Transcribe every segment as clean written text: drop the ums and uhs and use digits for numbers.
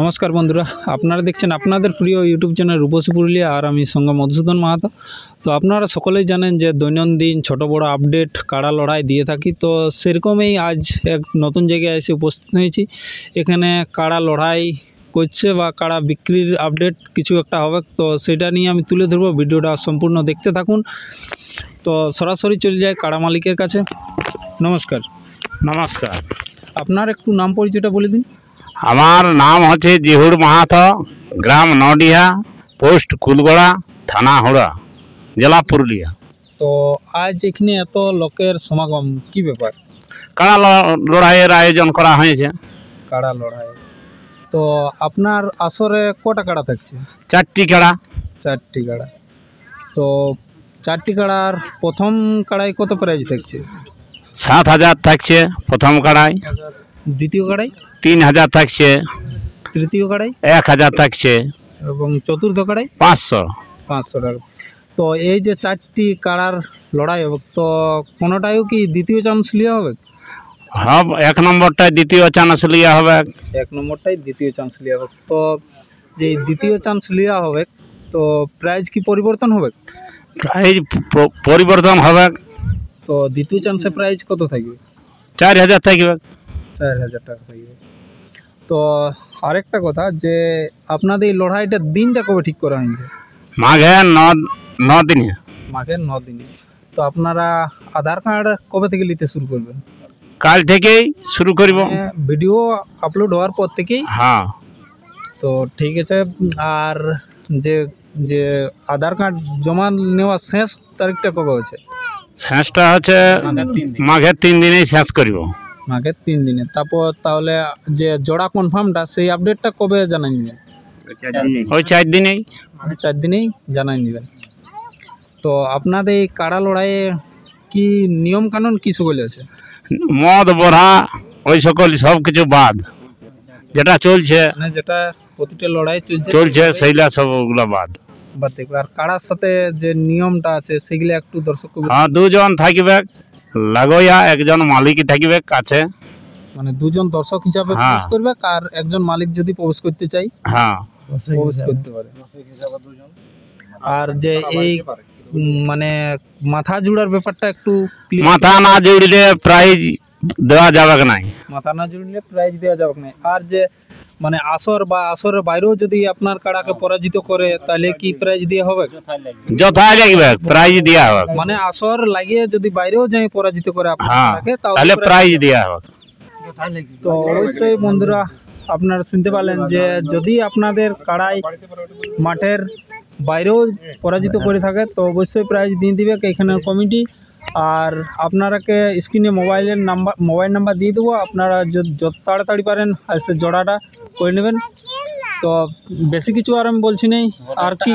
নমস্কার বন্ধুরা, আপনারা দেখছেন আপনাদের প্রিয় ইউটিউব চ্যানেল রূপসী পুরুলিয়া আর আমি সঙ্গে মধুসূদন মাহাতো। তো আপনারা সকলেই জানেন যে দৈনন্দিন ছোট বড় আপডেট কাড়া লড়াই দিয়ে থাকি। তো সেরকমই আজ এক নতুন জায়গায় এসে উপস্থিত হয়েছি। এখানে কাড়া লড়াই করছে বা কাড়া বিক্রির আপডেট কিছু একটা হবে, তো সেটা নিয়ে আমি তুলে ধরবো। ভিডিওটা সম্পূর্ণ দেখতে থাকুন। তো সরাসরি চলে যায় কাড়া মালিকের কাছে। নমস্কার। নমস্কার। আপনার একটু নাম পরিচয়টা বলে দিন। আমার নাম হচ্ছে জিহুর মাহাতো, গ্রাম নডিহা, পোস্ট কুলগড়া, থানা হুড়া, জেলা পুরুলিয়া। তো আজ এখানে এত লোকের সমাগম, কি ব্যাপার? কাড়া লড়াইয়ের আয়োজন করা হয়েছে। কাড়া লড়াই। তো আপনার আসরে কটা কাড়া থাকছে? 4টি কাড়া। 4টি কাড়া। তো 4টি কাড়ার প্রথম কাড়াই কত প্রাইজ থাকছে? 7,000 থাকছে প্রথম কাড়াই। দ্বিতীয় কাড়াই 3,000 থাকছে। তৃতীয় কাড়াই 1,000 থাকছে এবং চতুর্থ কাড়াই 500। 500 টাকা। তো এই যে 4টি কাড়ার লড়াই হবে, তো কোনোটাইও কি দ্বিতীয় চান্স লিয়া হবে? হ্যাঁ, 1 নম্বরটায় দ্বিতীয় চান্স লিয়া হবে। 1 নম্বরটাই দ্বিতীয় চান্স লিয়া হবে। তো যে দ্বিতীয় চান্স লিয়া হবে, তো প্রাইজ কি পরিবর্তন হবে? প্রাইজ পরিবর্তন হবে। তো দ্বিতীয় চান্সে প্রাইজ কত থাকবে? 4,000 থাকবে। 4,000 টাকা থাকবে। তো আরেকটা কথা, যে আপনাদের এই লড়াইটার দিনটা কবে ঠিক করা হয়েছে? মাঘে 9 দিনে। মাঘের 9 দিনে। তো আপনারা আধার কার্ড কবে থেকে নিতে শুরু করবেন? কাল থেকেই শুরু করব। ভিডিও আপলোড হওয়ার পর থেকেই? হ্যাঁ। তো ঠিক আছে। আর যে যে আধার কার্ড জমা নেওয়া শেষ তারিখটা কবে হচ্ছে? শেষটা হচ্ছে মাঘের 3 দিনেই শেষ করব। মাঘের 3 দিনে। তারপর তাহলে যে জোড়া কনফার্মটা, সেই আপডেটটা কবে জানাই নেবেন? ওই 4 দিনেই। 4 দিনেই জানাই নেবেন। তো আপনাদের এই কাড়া লড়াইয়ে কি নিয়ম কানুন কি সকল আছে? মদ বড়া ওই সকল সব কিছু বাদ, যেটা চলছে মানে যেটা প্রতিটা লড়াই চলছে সেইগুলা সব ওগুলা বাদ। দেখবে। আর কাড়ার সাথে যে নিয়মটা আছে সেগুলো একটু দর্শক। হ্যাঁ, 2 জন থাকবে লাগোয়া, একজন মালিক থাকবে কাছে। মানে 2 জন দর্শক হিসাবে প্রবেশ করবে, আর একজন মালিক যদি প্রবেশ করতে চাই হ্যাঁ প্রবেশ করতে পারে। আর যে এই মানে মাথা জুড়ার ব্যাপারটা একটু মাথা না জুড়লে প্রাইজ দেওয়া যাবে না। মাথা না জুড়লে প্রাইজ দেওয়া যাবে না। আর যে মানে আসর বা আসরের বাইরেও যদি আপনার কাড়াকে পরাজিত করে, তাহলে কি প্রাইজ দেওয়া হবে? যথায় লাগবে প্রাইজ দেওয়া হবে। মানে আসর লাগিয়ে যদি বাইরেও যাই পরাজিত করে আপনাকে, তাহলে প্রাইজ দেওয়া হবে। তো অবশ্যই বন্ধুরা, আপনারা শুনতে পারলেন যে যদি আপনাদের কাড়াই মাঠের বাইরেও পরাজিত করে থাকে, তো অবশ্যই প্রাইজ দিয়ে দিবে এখানের কমিটি। আর আপনারাকে স্ক্রিনে মোবাইল নাম্বার দিয়ে দেবো। আপনারা যত তাড়াতাড়ি পারেন সে জোড়াটা করে নেবেন। তো বেশি কিছু আর আমি বলছি নেই। আর কি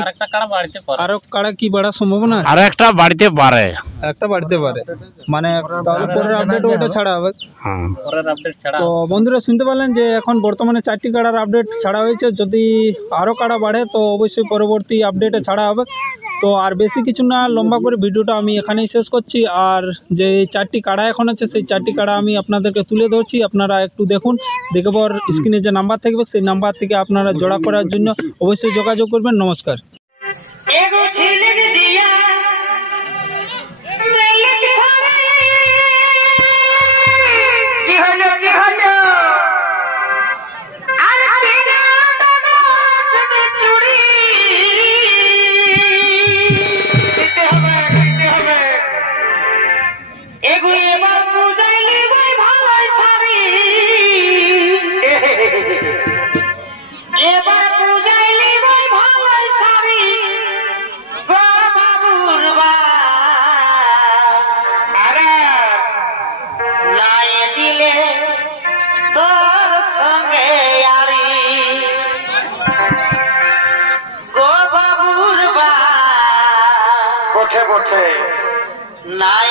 আরো কাড়া কি বাড়ার সম্ভাবনা? আর একটা বাড়িতে পারে, মানে তাহলে পরের আপডেট ওটা ছাড়া হবে। তো বন্ধুরা শুনতে পারলেন যে এখন বর্তমানে 4টি কাড়ার আপডেট ছাড়া হয়েছে। যদি আরও কাড়া বাড়ে তো অবশ্যই পরবর্তী আপডেটে ছাড়া হবে। তো আর বেশি কিছু না লম্বা করে ভিডিওটা আমি এখানেই শেষ করছি। আর যে 4টি কাড়া এখন আছে, সেই 4টি কাড়া আমি আপনাদেরকে তুলে ধরছি। আপনারা একটু দেখুন, দেখে পর স্ক্রিনে যে নাম্বার থাকবে সেই নাম্বার থেকে আপনারা জোড়া করার জন্য অবশ্যই যোগাযোগ করবেন। নমস্কার। নাই